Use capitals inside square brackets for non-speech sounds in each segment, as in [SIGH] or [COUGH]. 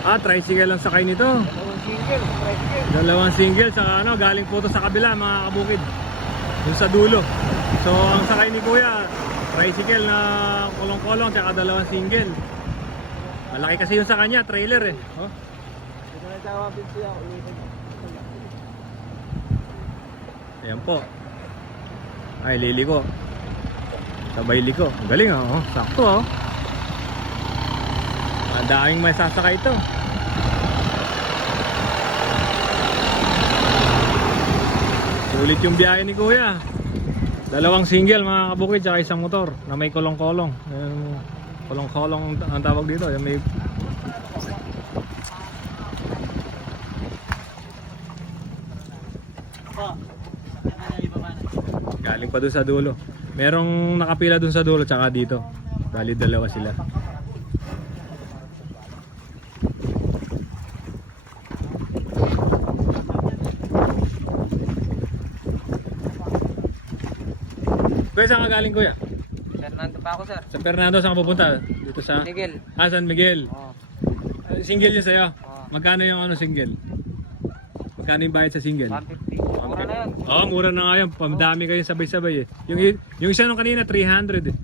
Ah, tricycle lang sakay nito. Dalawang single, tricycle. Dalawang single, saka ano, galing po to sa kabila, mga kabukid. Dun sa dulo. So, ang sakay ni Kuya, tricycle na kulong-kulong, tsaka dalawang single. Malaki kasi yung sa kanya, trailer eh. Oh. Ayan po. Ay, liliko. Sabay liko. Galing ah, oh. Sakto oh. Ang daming may sasakay ito. Sulit yung biyahe ni Kuya. Dalawang single mga kabukid tsaka isang motor na may kolong-kolong. Kolong-kolong ang tawag dito. Ayan, may Galing pa doon sa dulo. Merong nakapila doon sa dulo tsaka dito. Bali dalawa sila. Kuya, saan ka galing kuya? Fernando pa ako, sir. Sa Fernando, saan ka pupunta? Dito sa... Miguel. Ah, San Miguel. Oo. Ah, Single yun sa'yo? Oo. Magkano yung ano single? Magkano yung bayad sa single? 150. Mura na yun. Oo, oh, mura na nga yun. Pamdami kayo sabay-sabay eh. Yung, yung isa nung kanina, 300 eh.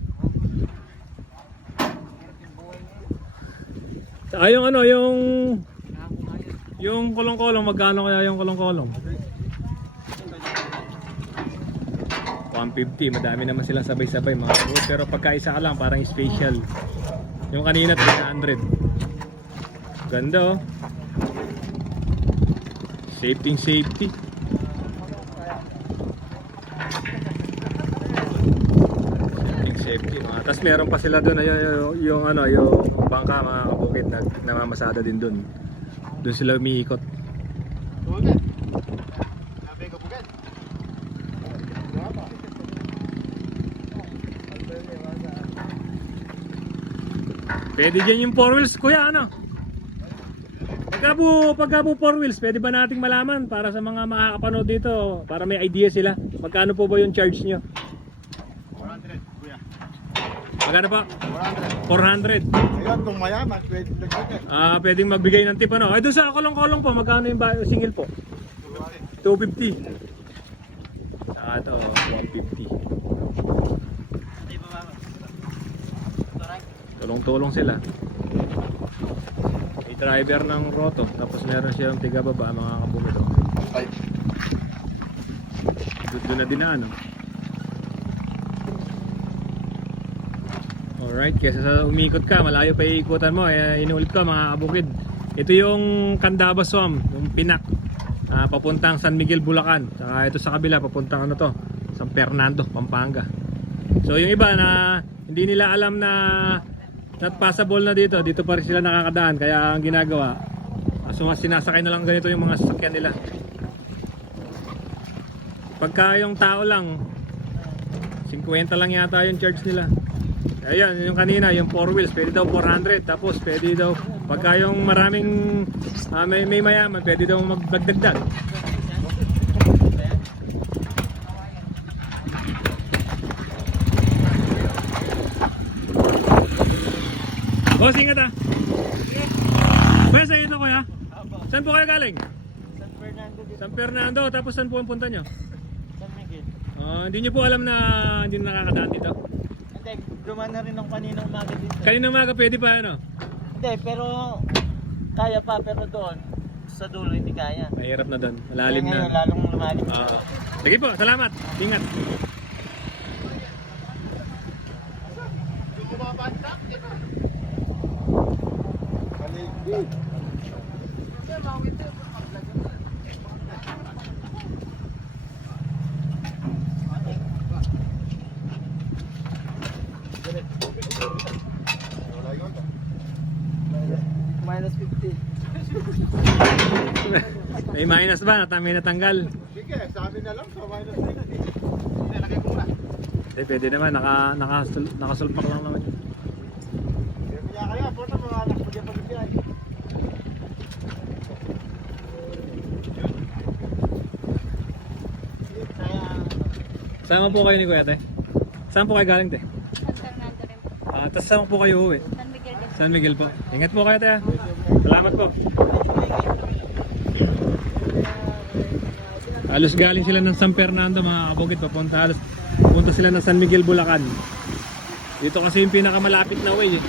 Ah, yung ano, yung... Yung kolong-kolong, magkano kaya yung kolong-kolong? 150, madami naman silang sabay-sabay mga bro. Pero pagka isa ka lang, parang special. Yung kanina, 300. Ganda oh. Safety, safety. Safety, safety. Mga. Tapos meron pa sila doon, yung, yung, yung, ano, yung bangka mga kabukid na namamasada din doon. Doon sila umiikot. Pwede dyan yung four wheels, kuya, ano? Pagka po, pagka po four wheels, pwede ba nating malaman para sa mga makakapanood dito, para may idea sila? Magkano po ba yung charge nyo? 400, kuya. Magkano pa? 400. 400. Ngayon, kung mayaman, pwede dagdagan. Ah, pwedeng magbigay ng tip ano. Ay, doon sa kolong-kolong po, magkano yung ba- single po? 250. Saka ito, 150. Tulong-tulong sila. May driver ng roto, tapos meron siyang tiga baba, mga kabumito. Ay, Doon na dinaan, no? Alright, kesa sa umikot ka, malayo pa iikutan mo, eh, inulit ko mga kabukid. Ito yung Candaba Swam, yung pinak. ah, papuntang San Miguel, Bulacan. Saka ito sa kabila, papuntang ano to, San Fernando, Pampanga. So yung iba na hindi nila alam na not passable na dito, dito pa rin sila nakakadaan. Kaya ang ginagawa, so sinasakay na lang ganito yung mga sasakyan nila. Pagka yung tao lang, 50 lang yata yung charge nila. Ayan, yung kanina, yung 4 wheels, pwede daw 400. Tapos pwede daw, pagka yung maraming ah, may, may mayaman, pwede daw magdagdag. Boss, ingat ah. Kuya, sa inyo kuya? Saan po kayo galing? San Fernando dito. San Fernando, tapos saan po ang punta nyo? San Miguel. Ah, hindi nyo po alam na hindi na nakakadaan dito. Hindi, duman na rin ako kanina umaga dito. Kanina umaga pwede pa ano? Hindi, pero kaya pa, pero doon, sa dulo hindi kaya. Mahirap na doon, malalim Kaya ngayon, na. lalong lumalim. Ah. sige po, salamat. Ingat. Minus [LAUGHS] 50. May minus ba? Nat may natanggal. Sige, sabi na lang sa minus 50. Hindi, lagay ko muna. Eh, pwede naman. Naka, nakasul, nakasulpak lang naman yun. Kaya kaya po na mga anak ko dyan. Kaya, Sama po kayo ni Kuya, te? Saan po kayo galing, te? San Fernando rin po. Ah, tapos saan po kayo uwi? San Miguel din. San Miguel po. Ingat po kayo tayo. Salamat po. Halos galing sila ng San Fernando mga kabukid papunta halos punta sila ng San Miguel Bulacan. Dito kasi yung pinakamalapit na way eh.